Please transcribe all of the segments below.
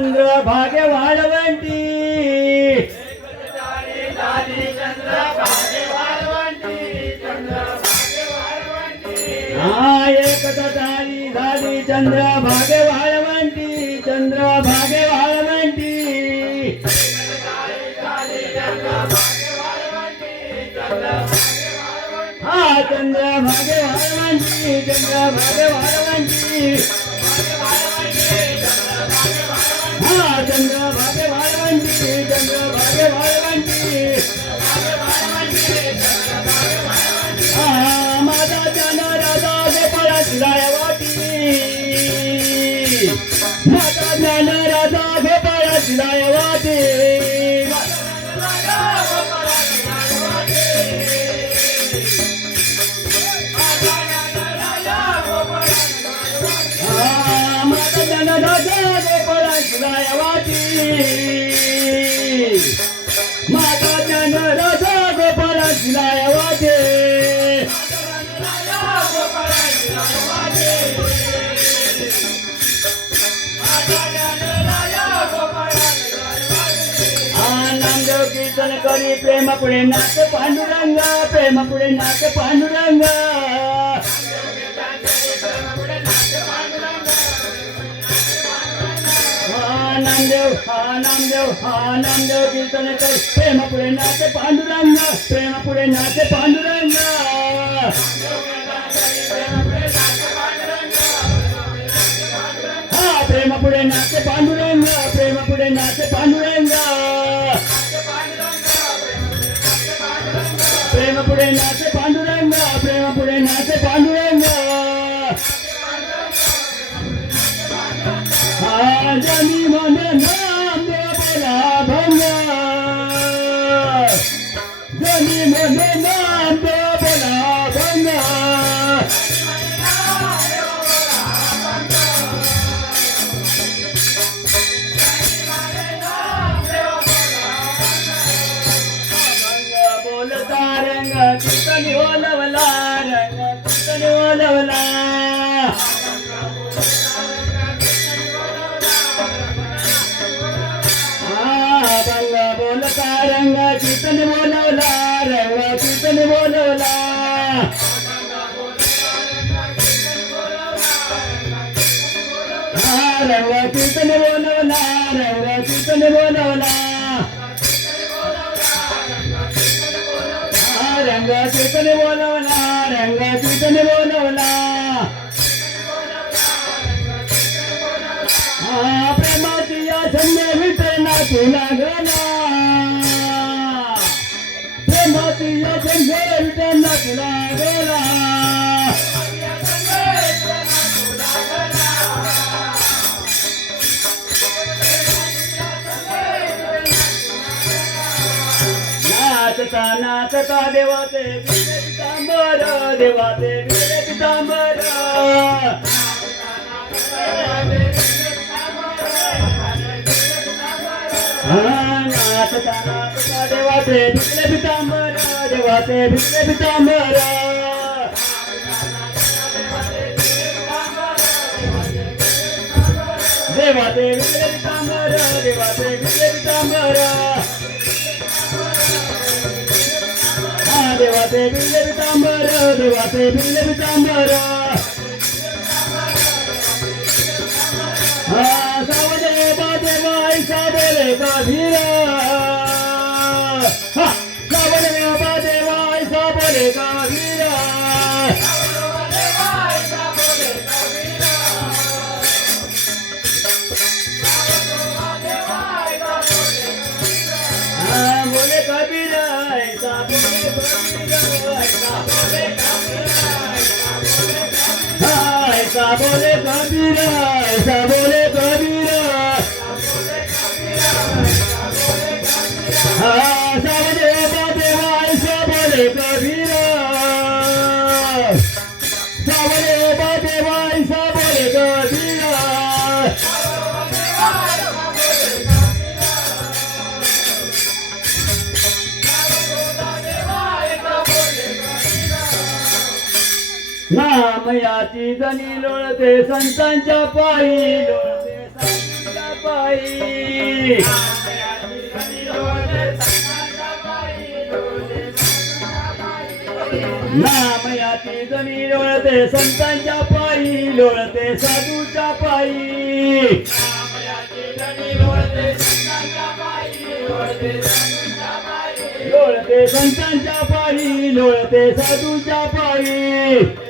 चंद्र भाग्य वाढवंटी हा एक झाली झाली चंद्र भाग्य वाळवंटी चंद्र भाग्य वाळवंटी. हा चंद्र भाग्य वाळवंटी चंद्र भाग्य वाळवंटी. गोपाळा राजा ज्ञान राजा गोपाळा शिराय ప్రేమకుడే నాక పాండురంగా ప్రేమకుడే నాక పాండురంగా. నామదేవ్ నామదేవ్ నామదేవ్ కీర్తన ప్రేమపుడే నాచే పాండురంగ ప్రేమపుడే నాచే పాండురంగ. ప్రేమపుడే నాచే పాండురంగ. हा जनी मन नाम देवला भंगा जनी मन नाम रंग कीर्तनी बोलवला रंग कीर्तनी बोलवला प्रेमाची या संध्या वितरणा तुला गला देवाचे विजय पितांबर देवा देवी पितांबर देवा नाचता देवाचे भिजले पितांबर देवाचे भिजले पितांबर देवाचे भिजले पितांबर देवाचे भिजले पितांबर हा देवाचे भिजले पितांबर देवाचे भिजले पितांबर बोले जनी लोळते संतांच्या पायी लोळते संतांच्या पायी. नामयाती जनी लोळते संतांच्या पायी लोळते साधूच्या पायी. लोळते संतांच्या पायी लोळते साधूच्या पायी.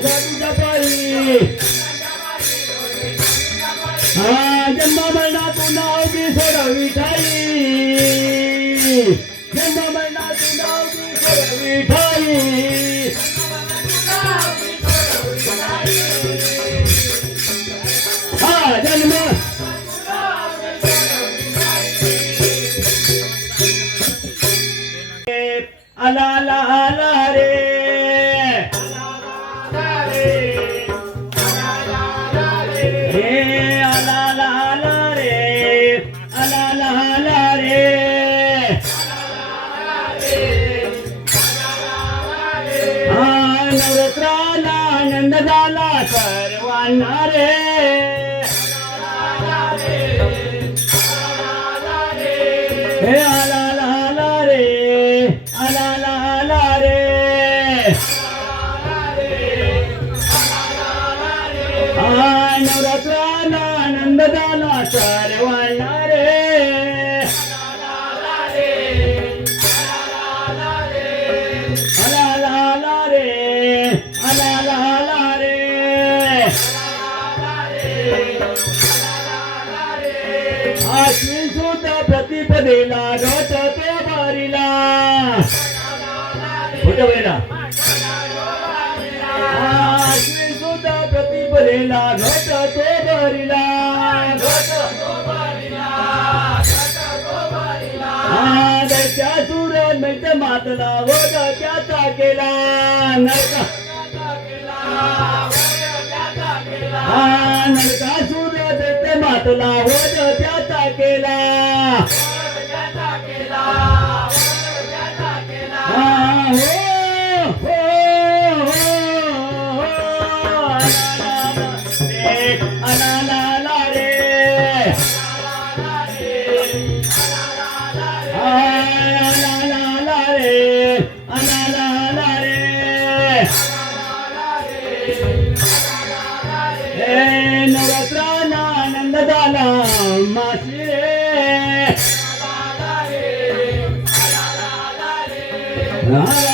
Sabu Jabari. बैठ मातला वध त्याचा केला नरका. सूर्य बैठ मातला वध त्याचा केला. la la la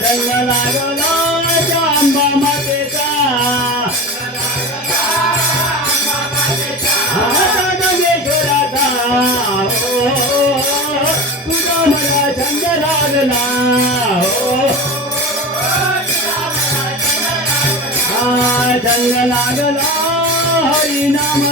जन्म लागला शांबा मातेचा जोराचा तुझा मला छंद लागला छंद लागला हरिनाम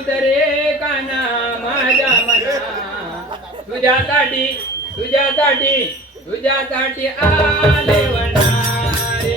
उतरे काना माझ्या मना. तुझ्यासाठी तुझ्यासाठी तुझ्यासाठी आले वनारे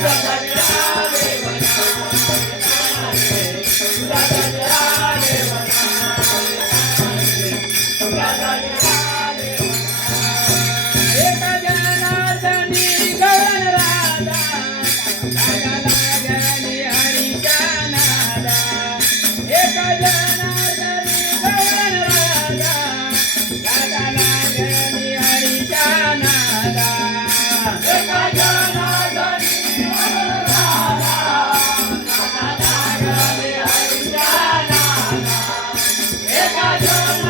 Yeah. Yeah.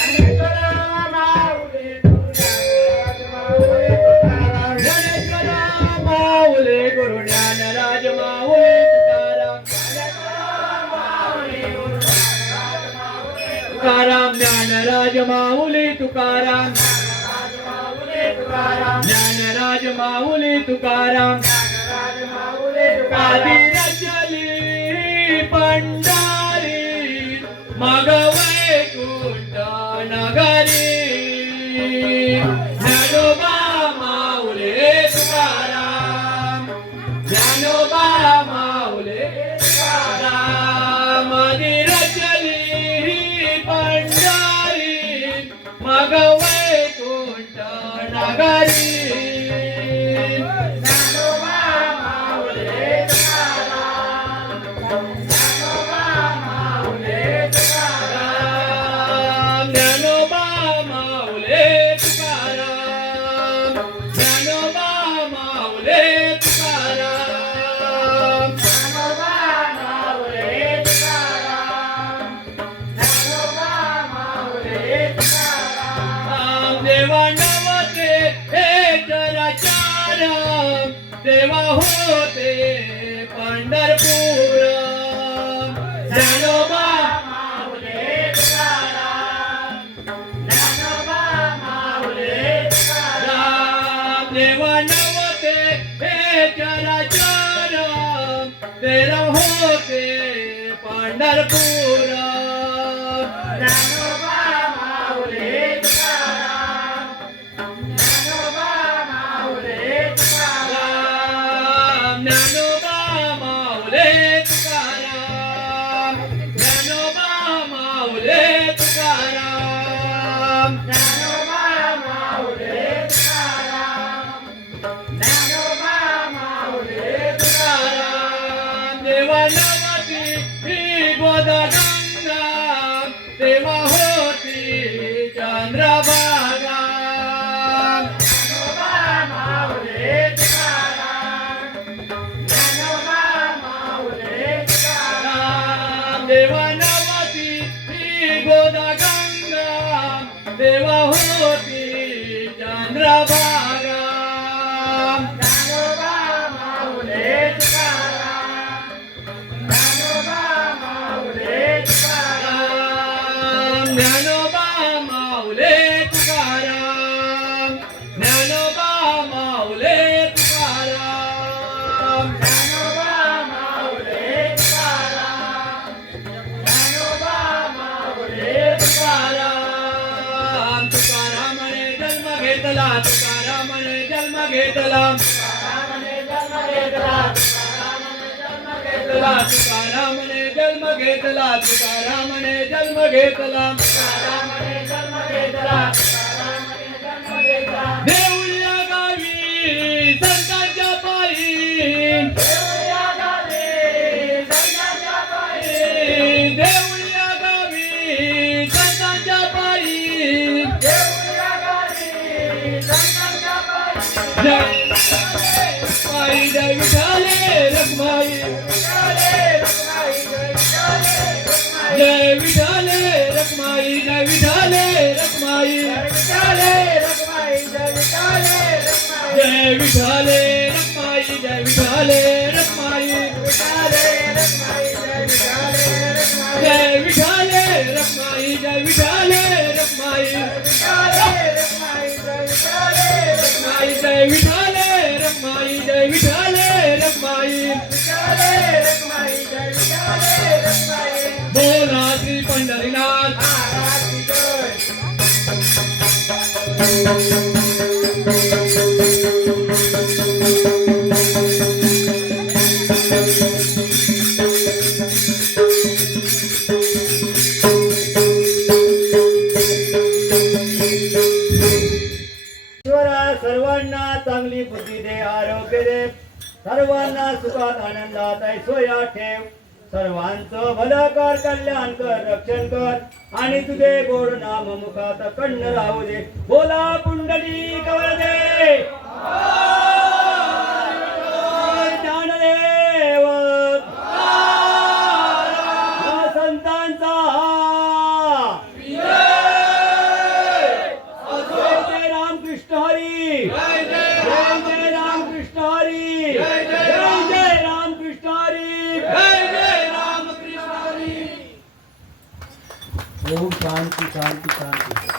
ज्ञानराज माऊले तुकाराम. ज्ञानराज माऊले तुकाराम. आदि घेतला तुकारामने जन्म घेतला. तुकारामने जन्म घेतला. Hey. चांगली बुद्धी दे आरोग्य दे सर्वांना सुखात आनंदात ऐश्वर्या ठेव. सर्वांचं भलं कर कल्याण कर रक्षण कर. आणि तुझे गोड नाम मुखात कण्ण राहू दे. बोला पुंडली कवर दे Bom, tanto, tanto, tanto.